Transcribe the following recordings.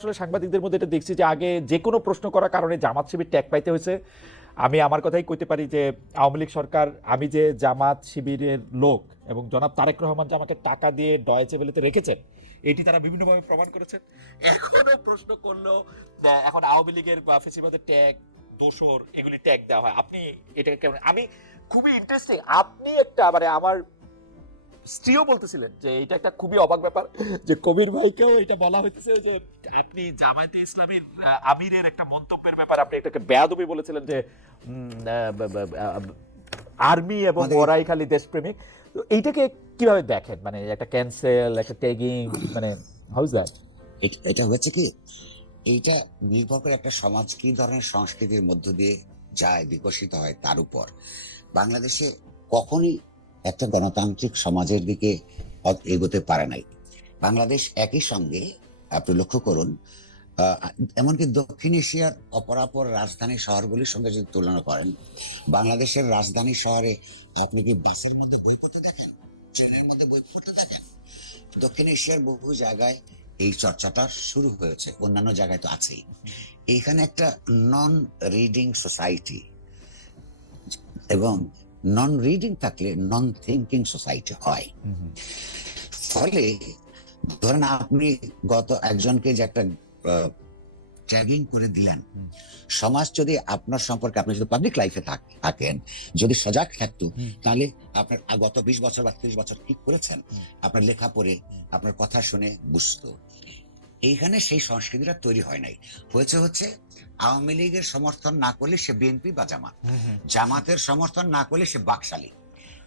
আসলে সাংবাদিকদের মধ্যে এটা দেখছি যে আগে যে কোনো প্রশ্ন করার কারণে জামাত শিবির ট্যাগ পাইতে হয়েছে। আমি আমার কথাই কইতে পারি যে আওয়ামী লীগ সরকার, আমি যে জামাত শিবিরের লোক এবং জনাব তারেক রহমান যে আমাকে টাকা দিয়ে ডয়েচে বেলেতে রেখেছেন এটি তারা বিভিন্নভাবে প্রমাণ করেছেন এখনও প্রশ্ন করল এখন আওয়ামী লীগের বা ফেসিবাদের ট্যাগ, দোসর, এগুলি ট্যাগ দেওয়া হয়। আপনি এটাকে কেমন আমি খুবই ইন্টারেস্টিং আপনি একটা মানে আমার স্ত্রীও বলতেছিলেন যে এটা একটা খুবই অবাক ব্যাপার যে কবির ভাইকেও এটা বলা হইতেছে যে আপনি জামায়াতে ইসলামীর আমিরের একটা মন্তব্যের ব্যাপার আপনি এটাকে বেয়াদবি বলেছিলেন যে আর্মি এবং আমাদের- ওরাই খালি দেশপ্রেমিক। তো এইটাকে কীভাবে দেখেন? মানে একটা ক্যান্সেল একটা ট্যাগিং মানে হাউ ইজ দ্যাট এটা- এটা হচ্ছে কি? এইটা নির্ভর করে একটা সমাজ কি ধরনের সংস্কৃতির মধ্য দিয়ে যায় বিকশিত হয় তার উপর। বাংলাদেশে কখনই একটা গণতান্ত্রিক সমাজের দিকে এগোতে পারে নাই। বাংলাদেশ একই সঙ্গে, আপনি লক্ষ্য করুন এমনকি দক্ষিণ এশিয়ার অপরাপর রাজধানী শহরগুলির সঙ্গে যদি তুলনা করেন, বাংলাদেশের রাজধানী শহরে আপনি কি বাসের মধ্যে বইপত্র দেখেন? ট্রেনের মধ্যে বইপত্র দেখেন? দক্ষিণ এশিয়ার বহু জায়গায় এই চর্চাটা শুরু হয়েছে, অন্যান্য জায়গায় তো আছেই। এইখানে একটা নন রিডিং সোসাইটি এবং নন রিডিং থাকলে নন থিঙ্কিং সোসাইটি হয়। ফলে ধরেন আপনি গত একজনকে যে একটা ট্যাগিং করে দিলেন, সমাজ যদি আপনার সম্পর্কে আপনি যদি পাবলিক লাইফে থাকেন, যদি সজাগ থাকতো, তাহলে আপনার গত বিশ বছর বা ত্রিশ বছর কি করেছেন। আপনার লেখা পড়ে আপনার কথা শুনে বুঝতো। এইখানে সেই সংস্কৃতিটা তৈরি হয় নাই। হয়েছে হচ্ছে আওয়ামী লীগের সমর্থন না করলে সে বিএনপি বা জামাত। জামাতের সমর্থন না করলে সে বাকশালী।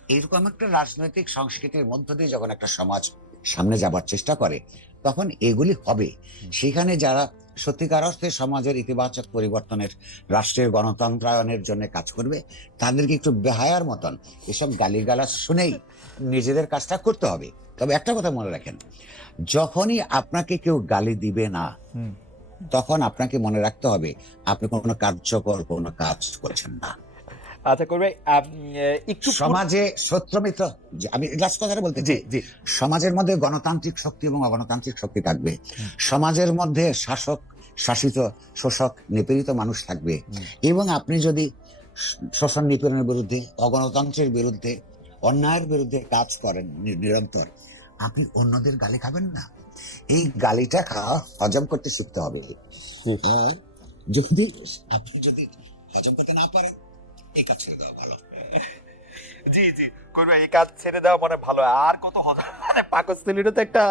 এরকম একটা রাজনৈতিক সংস্কৃতির মধ্য দিয়ে যখন একটা সমাজ সামনে যাবার চেষ্টা করে তখন এগুলি হবে। সেখানে যারা সত্যিকার অর্থে সমাজের ইতিবাচক পরিবর্তনের রাষ্ট্রের গণতন্ত্রায়নের জন্য কাজ করবে তাদেরকে একটু বেহায়ার মতন এসব গালিগালাজ শুনেই নিজেদের কাজটা করতে হবে। তবে একটা কথা মনে রাখেন যখনই আপনাকে কেউ গালি দিবে না তখন আপনাকে মনে রাখতে হবে আপনি কোনো কার্যকর কোনো কাজ করছেন না। আচ্ছা করবে একটু সমাজে সত্যমিত্র আমি লাস্ট কথাটা বলতে জি জি। সমাজের মধ্যে গণতান্ত্রিক শক্তি এবং অগণতান্ত্রিক শক্তি থাকবে। সমাজের মধ্যে শাসক শাসিত শোষক নিপীড়িত মানুষ থাকবে। এবং আপনি যদি শোষণ নিপীড়নের বিরুদ্ধে অগণতন্ত্রের বিরুদ্ধে অন্যায়ের বিরুদ্ধে কাজ করেন নিরন্তর আপনি অন্যদের গালি খাবেন না। এই গালিটা খাওয়া হজম করতে শিখতে হবে। আর যদি আপনি যদি হজম করতে না পারেন এই কাজ ছেড়ে দেওয়া ভালো জি জি, করবে, এই কাজ ছেড়ে দেওয়া মানে ভালো আর কত হজম মানে পাকস্থলীটা তো একটা